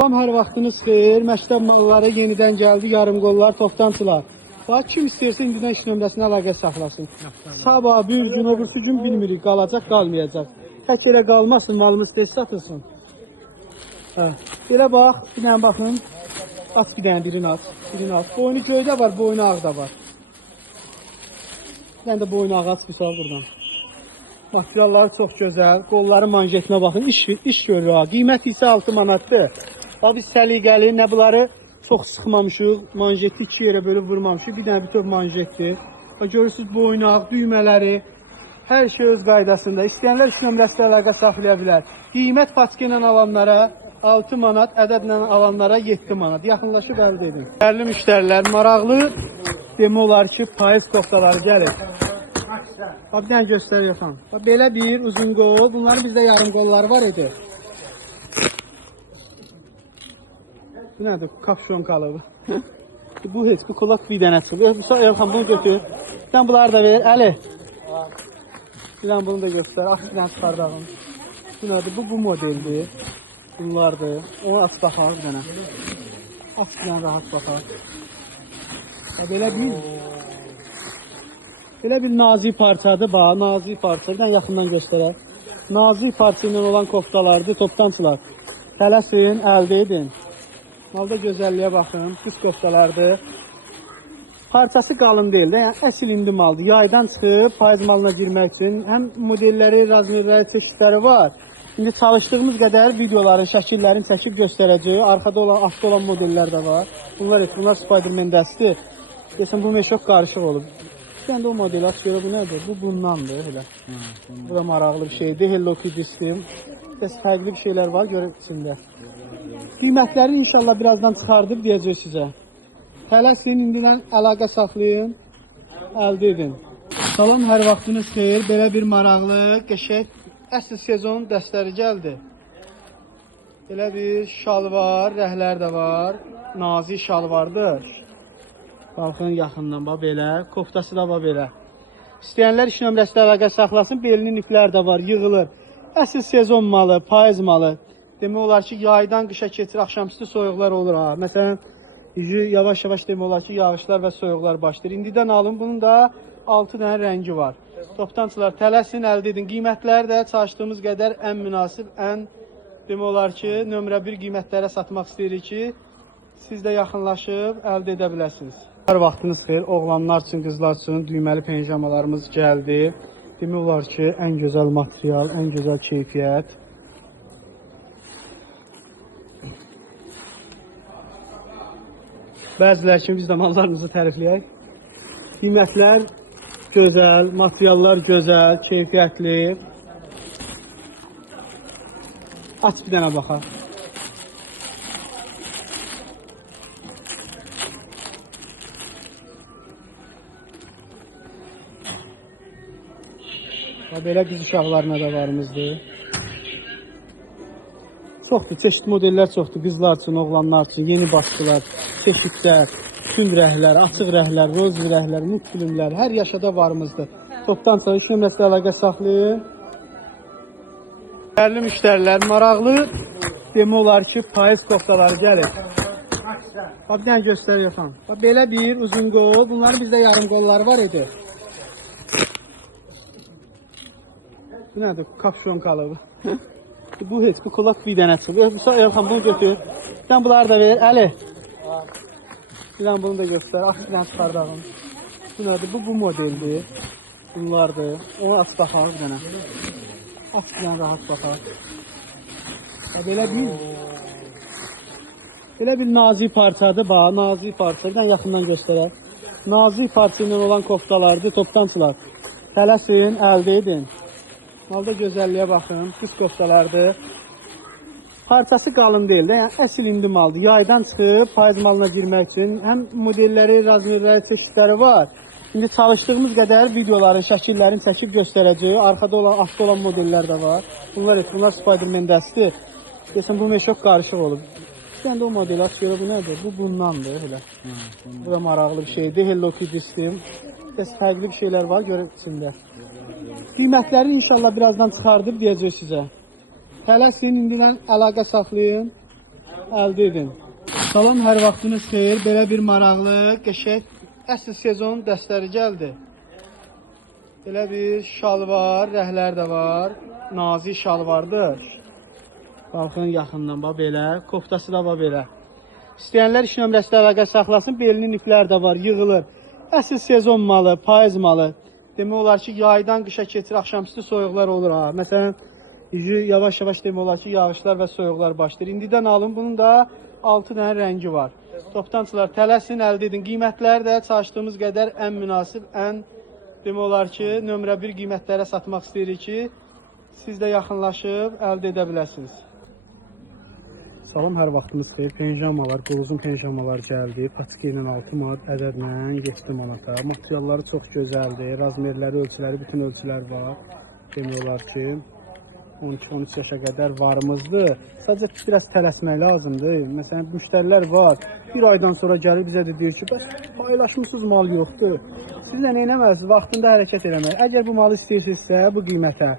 Salam, hər vaxtınız xeyir. Məktəb malları yenidən gəldi. Yarım qollar, toplantılar. Bax, kim istəyirsə indidən iş nömrəsini əlaqə saxlasın. Sabah, bir gün, öbürsü gün bilmirik. Qalacaq, qalmayacaq. Tək elə qalmasın, malımız tez satılsın. Belə bax, bir dənə baxın. At bir dənə, birini at. Birini at. Boynu göydə var, boynu ağda var. Bir dənə də boynu ağa at, bir sal buradan. Materialları çox gözəl. Qolları manjetinə baxın. İş görür ha. Qiymət isə 6 manatdır. Bax, biz səliqəli, nə bunları çox sıxmamışıq. Manjeti 2 yerə bölüb vurmamışıq. Bir dənə bütöv manjetdir. Bax, görürsünüz boynaq, düymələri. Hər şey öz qaydasında. İstəyənlər iş nömrəsi əlaqə saxlaya bilər. Qiymət paçka ilə alanlara 6 manat, ədədlə alanlara 7 manat. Yaxınlaşıb əldə edin. Dəyərli müştərilər, maraqlı demək olar ki, payız koftaları gəlir. Bax, bir dənə göstəriyorsan. Bax, belə bir uzun qol. Bunların bizdə yarım qolları var idi. Bu nədir? Kapşon kalıbı. Bu heç, bu kulak bir dənə çıxıb. Elxan, bunu götür. Sən bunları da ver. Əli. Bir dənə bunu da göstər. Aç bir dənə çıxardağım. Bu nədir? Bu modeldir. Bunlardır. Onu aç baxar bir dənə. Aç bir dənə rahat baxar. Belə bir nazik parçadır. Bax, nazik parça. Bir dənə yaxından göstərək. Nazik parça ilə olan koftalardır. Toplantılar. Tələsin, əldə edin. Malda gözəlliyə baxın. Düz koftalardır. Parçası qalın deyil də. Yəni, əsil indi maldır. Yaydan çıxıb payız malına girmək üçün həm modelləri, razmerləri, çeşidləri var. İndi çalışdığımız qədər videoların, şəkillərin çəkib göstərəcəyi, arkada olan, aslı olan modellər də var. Bunlar Spiderman dəsti. Desən, bu meşok qarışıq olub. Sən də o modeli aç görə, bu nədir? Bu bundandır, elə. Bu da maraqlı bir şeydir. Hello Kitty sistem. Bəs fərqli bir şeylər var, görüb içində. Qiymətləri inşallah birazdan çıxardıb deyəcək sizə. Tələsin, indidən əlaqə saxlayın, əldə edin. Salam, hər vaxtınız xeyir. Belə bir maraqlı, qəşəng, əsl sezon dəstləri gəldi. Belə bir şal var, rəhlər də var. Nazik şalvardır. Baxın yaxından, bax belə. Koftası da bax belə. İstəyənlər iş nömrəsi də əlaqə saxlasın. Belinin iplər də var, yığılır. Əsl sezon malı, payız malı. Demək olar ki, yaydan qışa keçir, axşamüstü soyuqlar olur ha. Məsələn, yavaş-yavaş demək olar ki, yağışlar və soyuqlar başlayır. İndidən alın, bunun da 6 dənə rəngi var. Toplantılar tələsin, əldə edin. Qiymətləri də çalışdığımız qədər ən münasib, ən demək olar ki, nömrə 1 qiymətlərə satmaq istəyirik ki, siz də yaxınlaşıb əldə edə biləsiniz. Hər vaxtınız xeyir, oğlanlar üçün, qızlar üçün düyməli penjamalarımız gəldi. Demək olar ki, ən gözəl material, ən gözəl keyfiyyət. Bəzilər kimi biz də mallarımızı tərifləyək. Qiymətlər gözəl, materiallar gözəl, keyfiyyətli. Aç bir dənə baxaq. Belə qız uşaqlarına da varımızdır. Çoxdur, çeşit modellər çoxdur. Qızlar üçün, oğlanlar üçün, yeni başçılar, çeşidlər, tün rəhlər, açıq rəhlər, rozvi rəhlər, nut filmlər, hər yaşada varımızdır. Topdan sonra iş nömrəsi əlaqə saxlayın. Dəyərli müştərilər, maraqlı demək olar ki, payız koftaları gəlir. Bax, bir dənə göstəriyorsan. Bax, belə bir uzun qol. Bunların bizdə yarım qolları var idi. Bu nədir? Kapşon kalıbı. Bu heç, bu kulak bir dənə çıxıb. Elxan, bunu götür. Sən bunları da ver. Əli. Bir dənə bunu da göstər. Aç bir dənə çıxardağım. Bu nədir? Bu modeldir. Bunlardır. Onu aç baxar bir dənə. Aç bir dənə rahat baxar. Belə bir nazik parçadır. Bax, nazik parça. Bir dənə yaxından göstərək. Nazik parça ilə olan koftalardır. Toplantılar. Tələsin, əldə edin. Malda gözəlliyə baxın, düz koftalardır. Parçası qalın deyil də, yəni əsil indi maldır. Yaydan çıxıb payız malına girmək üçün həm modelləri, razmerləri, çeşidləri var. İndi çalışdığımız qədər videoların, şəkillərin çəkib göstərəcəyi, arkada olan, aslı olan modellər də var. Bunlar Spiderman dəsti. Desən, bu meşok qarışıq olub. Sən də o modeli aç görə, bu nədir? Bu bundandır, elə. Bu da maraqlı bir şeydir. Hello Kitty sistem. Bəs fərqli bir şeylər var, görüb içində. Qiymətləri inşallah birazdan çıxardıb deyəcək sizə. Tələsin, indidən əlaqə saxlayın, əldə edin. Salam, hər vaxtınız xeyir. Belə bir maraqlı, qəşəng əsl sezon dəstləri gəldi. Belə bir şal var, rəhlər də var. Nazik şalvardır. Baxın yaxından bax belə, koftası da bax belə. İstəyənlər iş nömrəsi ilə əlaqə saxlasın. Belinin iplər də var, yığılır. Əsl sezon malı, payız malı. Demək olar ki, yaydan qışa keçir, axşamüstü soyuqlar olur ha. Məsələn, yavaş-yavaş demək olar ki, yağışlar və soyuqlar başlayır. İndidən alın, bunun da 6 dənə rəngi var. Toptancılar tələsin, əldə edin. Qiymətləri də çalışdığımız qədər ən münasib, ən demək olar ki, nömrə 1 qiymətlərə satmaq istəyirik ki, siz də yaxınlaşıb əldə edə biləsiniz. Salam, hər vaxtınız xeyir. Penjamalar, qoluzun penjamalar gəldi. Paçka ilə 6 manat, ədədlə 7 manata. Materialları çox gözəldir. Razmerləri, ölçüləri, bütün ölçülər var. Demək olar ki, 12-13 yaşa qədər varımızdır. Sadəcə biraz tələsmək lazımdır. Məsələn, müştərilər var. Bir aydan sonra gəlir bizə də deyir ki, bəs paylaşmışsınız, mal yoxdur. Siz də nə etməlisiniz? Vaxtında hərəkət eləmək. Əgər bu malı istəyirsinizsə, bu qiymətə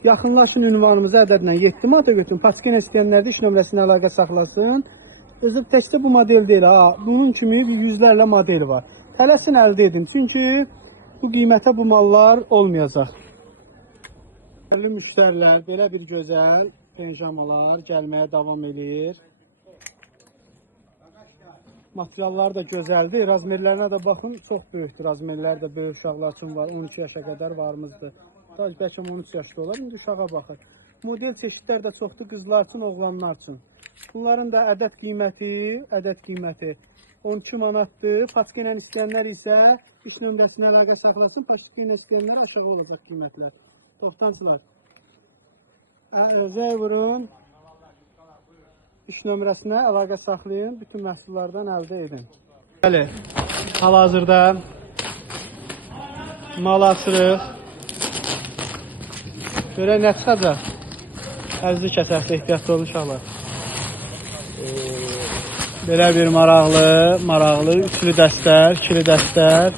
yaxınlaşın, ünvanımızı ədədlə 7 manata götürün. Paçka istəyənlər də iş nömrəsini əlaqə saxlasın. Özü təkcə bu model deyil ha. Bunun kimi yüzlərlə model var. Tələsin, əldə edin. Çünki bu qiymətə bu mallar olmayacaq. Dəyərli müştərilər, belə bir gözəl penjamalar gəlməyə davam edir. Materiallar da gözəldir. Razmerlərinə də baxın, çox böyükdür. Razmerlər də böyük uşaqlar üçün var. 12 yaşa qədər varımızdır. Bəlkə 13 yaşda olar, indi uşağa baxır. Model çeşidlər də çoxdur, qızlar üçün, oğlanlar üçün. Bunların da ədəd qiyməti 12 manatdır. Paçka ilə istəyənlər isə iş nömrəsinə əlaqə saxlasın. Paçka ilə istəyənlər aşağı olacaq qiymətlər. Toptancılar, zəy vurun, iş nömrəsinə əlaqə saxlayın, bütün məhsullardan əldə edin. Bəli, hal-hazırda mal açırıq. Görək nə çıxacaq? Əziz kəsəkdə ehtiyatlı olun uşaqlar. Belə bir maraqlı, üçlü dəstər, ikili dəstər.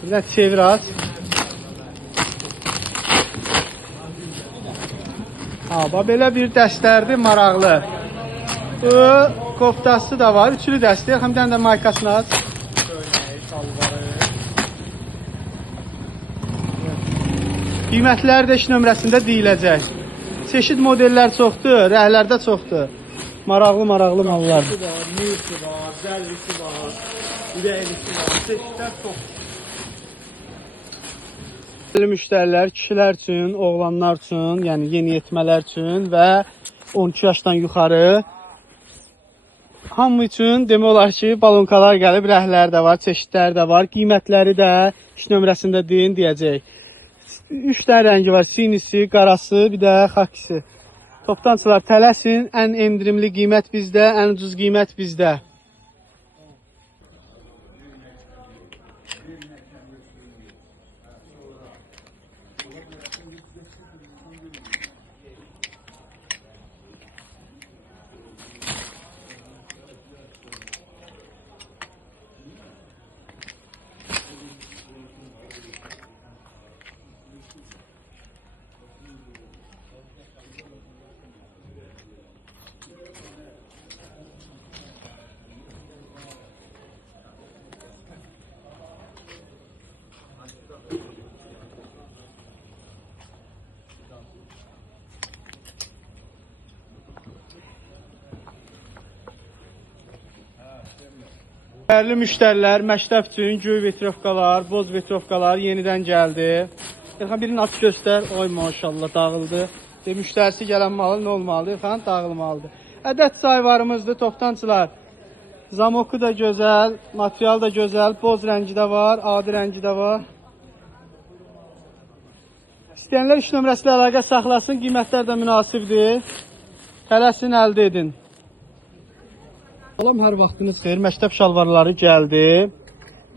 Bir də çevir az. Belə bir dəstərdir, maraqlı. Bu koftası da var, üçlü dəstər. Həm də maykasını aç. Qiymətlər də iş nömrəsində deyiləcək. Çeşid modellər çoxdur, rəhlərdə çoxdur. Maraqlı mallar. Neysi var, zəllisi var, ürəklisi var, çeşidlər çoxdur. Müştərilər kişilər üçün, oğlanlar üçün, yəni yeniyetmələr üçün və 12 yaşdan yuxarı hamı üçün demək olar ki, balonkalar gəlib, rəhlər də var, çeşidlər də var. Qiymətləri də iş nömrəsində deyin deyəcək. 3 dənə rəngi var, sinisi, qarası, bir də xakisi. Toptancılar tələsin, ən endirimli qiymət bizdə, ən ucuz qiymət bizdə. Dəyərli müştərilər, məktəb üçün göy vetrovkalar, boz vetrovkalar yenidən gəldi. Elxan birini aç göstər. Oy maşallah dağıldı. Müştərisi gələn malı nə olmalıdır? Elxan dağılmalıdır. Ədəd sayvarımızdır toptancılar. Zamoku da gözəl, material da gözəl, boz rəngi də var, adi rəngi də var. İstəyənlər iş nömrəsi ilə əlaqə saxlasın, qiymətlər də münasibdir. Tələsin, əldə edin. Salam, hər vaxtınız xeyir. Məktəb şalvarları gəldi.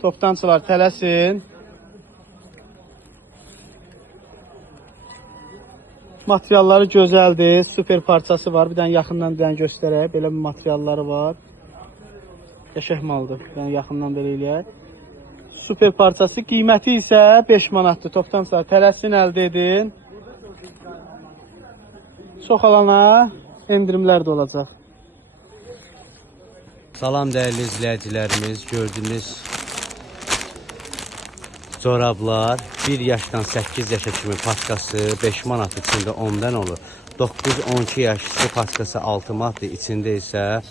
Toptancılar tələsin. Materialları gözəldir. Super parçası var. Bir dənə yaxından bir dənə göstərək. Belə bir materialları var. Qəşəng maldır. Bir dənə yaxından belə eləyək. Super parçası. Qiyməti isə 5 manatdır. Toptancılar tələsin, əldə edin. Çox alana endirimlər də olacaq. Salam dəyərli izləyicilərimiz, gördüyünüz corablar 1 yaşdan 8 yaşa kimi paskası 5 manat içində 10-dan olur. 9-12 yaş üstü paskası 6 manat içində isə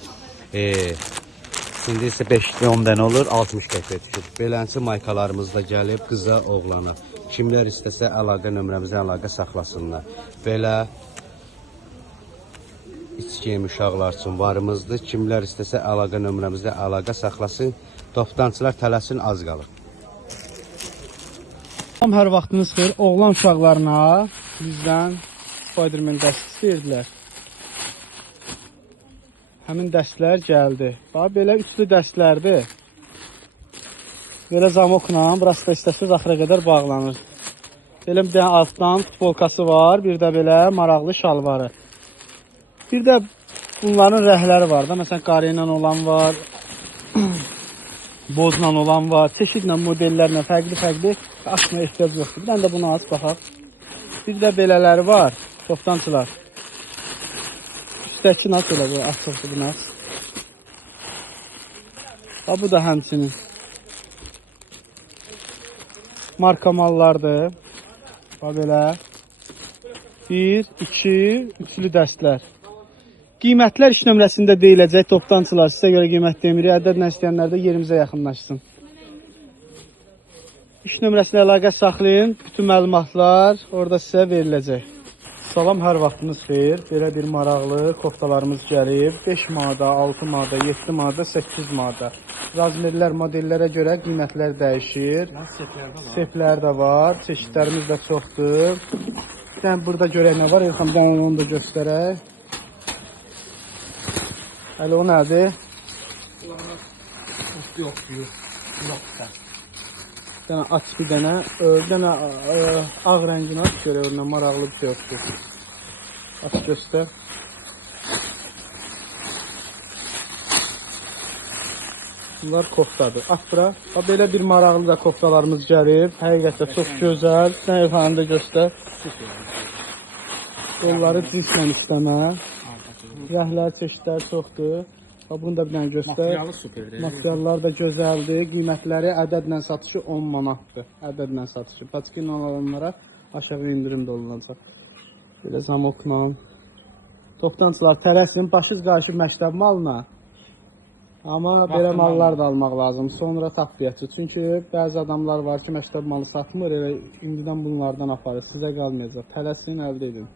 5-10-dan olur, 60 qəpiyə düşür. Beləncə maykalarımız da gəlib qıza, oğlana. Kimlər istəsə əlaqə nömrəmizdən əlaqə saxlasınlar. Belə İçkiyim uşaqlar üçün varımızdır. Kimlər istəsə əlaqə nömrəmizdə əlaqə saxlasın. Toptancılar tələsin, az qalır. Hər vaxtınız xeyir. Oğlan uşaqlarına bizdən Spiderman dəst istəyirdilər. Həmin dəstlər gəldi. Bax, belə üçlü dəstlərdir. Belə zamokla, burası da istəsiz axıra qədər bağlanır. Belə bir dənə altdan futbolkası var, bir də belə maraqlı şalvarı. Bir də bunların rəhləri var da, məsələn qarı ilə olan var, bozla olan var, çeşidlə, modellərlə, fərqli-fərqli açmaya ehtiyac yoxdur. Bir dənə də bunu aç, baxaq. Bir də belələri var, toptancılar. Üstəki nasıl elə bu, açıqdır bu nas. Bu da həmçinin. Marka mallardır. Belə 1, 2, üçlü dəstlər. Qiymətlər iş nömrəsində deyiləcək, toptancılar sizə görə qiymət demirik. Ədədlə istəyənlər də yerimizə yaxınlaşsın. İş nömrəsilə əlaqə saxlayın, bütün məlumatlar orada sizə veriləcək. Salam, hər vaxtınız xeyir. Belə bir maraqlı koftalarımız gəlib. 5 manada, 6 manada, 7 manada, 8 manada. Razmerlər, modellərə görə qiymətlər dəyişir. Seplər də var, çeşidlərimiz də çoxdur. Yəni burada görək nə var, Elxan, ben onu da göstərək. Hələ o nədir? Yox. Bir dənə aç, bir dənə ağ rəngini aç görək, ondan maraqlı bir şey yoxdur. Aç göstər. Bunlar koftadır. Aç bura. Belə bir maraqlı da koftalarımız gəlib. Həqiqətən çox gözəl. Sən efendim də göstər. Onları cinslə işləmə. Rəhlər, çeşidlər çoxdur. Bunu da bir dənə göstər. Materialı superdir. Materiallar da gözəldir. Qiymətləri ədədlə satışı 10 manatdır. Ədədlə satışı. Paçki ilə alanlara aşağı indirim də olunacaq. Belə zamokla. Toptancılar tələsin. Başınız qarşı məktəb malına. Amma belə mallar da almaq lazım. Sonra tapdiyatı. Çünki bəzi adamlar var ki, məktəb malı satmır. Elə indidən bunlardan aparır. Sizə qalmayacaq. Tələsin, əldə edin.